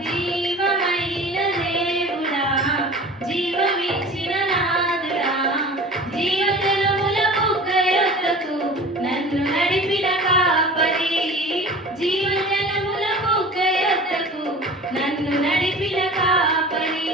జీవమైన దేవుడా, జీవమిచ్చిన నాదుడా, జీవజలముల బుగ్గ యొద్దకు నన్ను నడిపిన కాపరి, జీవజలముల బుగ్గ యొద్దకు నన్ను నడిపిన కాపరి.